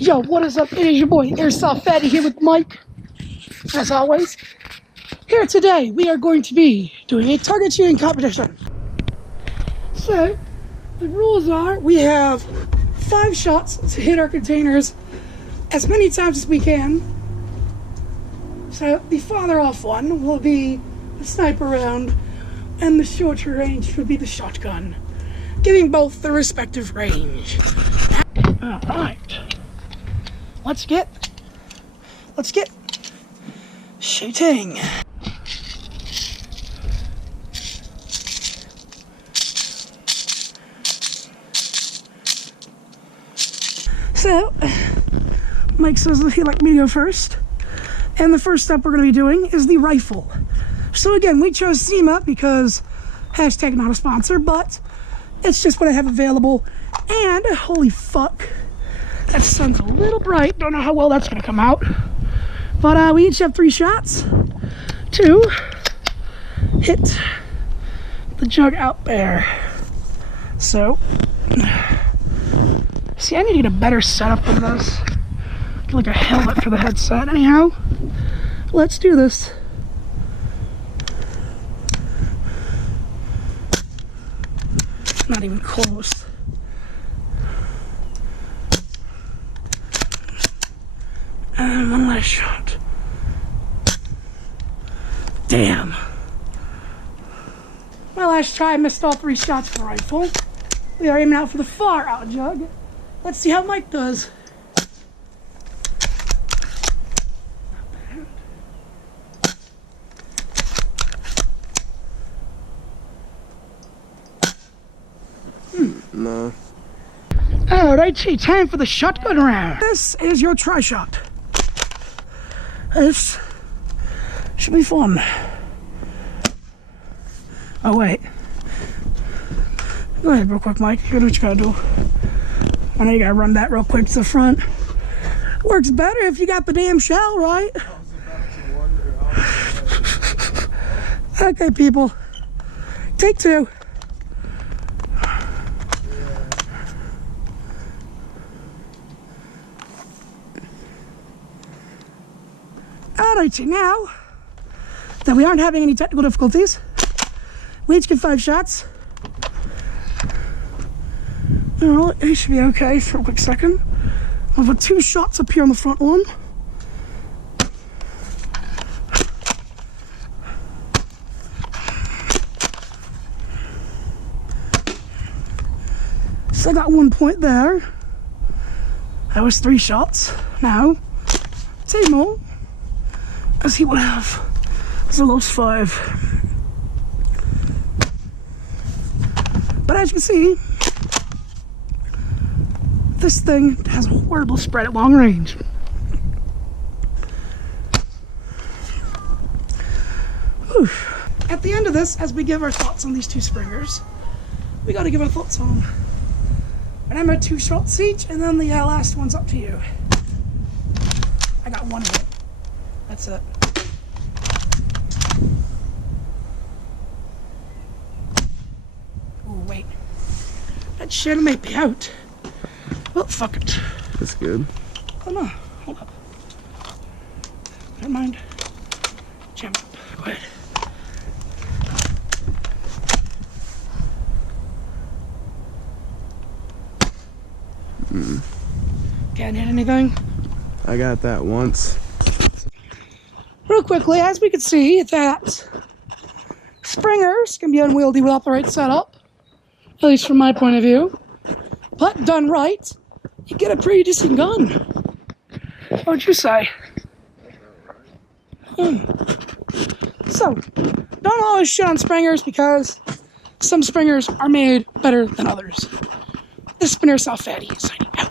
Yo, what is up? It is your boy Airsoftfatty here with Mike. As always, here today we are going to be doing a target shooting competition. So, the rules are we have 5 shots to hit our containers as many times as we can. So, the farther off one will be the sniper round, and the shorter range will be the shotgun, giving both the respective range. Alright. Let's get shooting. So, Mike says he'd like me to go first. And the first step we're going to be doing is the rifle. So again, we chose CAMEO because hashtag not a sponsor, but it's just what I have available. And holy fuck, that sun's a little bright. Don't know how well that's going to come out. But we each have 3 shots to hit the jug out there. So, see, I need to get a better setup than this. Get like a helmet for the headset. Anyhow, let's do this. Not even close. And one last shot. Damn. My last try, I missed all 3 shots for the rifle. We are aiming out for the far out jug. Let's see how Mike does. No. Alright, time for the shotgun round. This is your try shot. This should be fun. Oh wait. Go ahead real quick, Mike. You know what you gotta do. I know you gotta run that real quick to the front. Works better if you got the damn shell, right? Okay, people. Take 2. Alright, now that we aren't having any technical difficulties, we each get 5 shots. Well, it should be okay for a quick second. I'll put 2 shots up here on the front one. So I got 1 point there. That was 3 shots. Now, 2 more. As he will have the last 5. But as you can see, this thing has a horrible spread at long range. Whew. At the end of this, as we give our thoughts on these 2 springers, we got to give our thoughts on them. And I'm at 2 shots each, and then the last one's up to you. I got 1 hit. That's it. Oh, wait. That shit may be out. Well, fuck it. That's good. Oh, no. Hold up. Never mind. Jam up. Go ahead. Can't hit anything? I got that once. Real quickly, as we can see, that springers can be unwieldy without the right setup, at least from my point of view. But done right, you get a pretty decent gun. What would you say? So, don't always shit on springers because some springers are made better than others. This has been Airsoftfatty signing out.